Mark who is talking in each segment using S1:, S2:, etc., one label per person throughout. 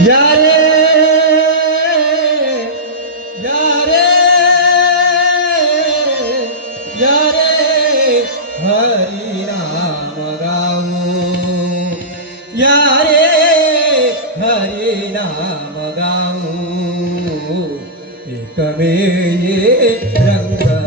S1: यारे यारे यारे हरि राम राम। यारे हरि राम राम। एक में ये रंगा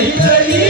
S2: கைதறி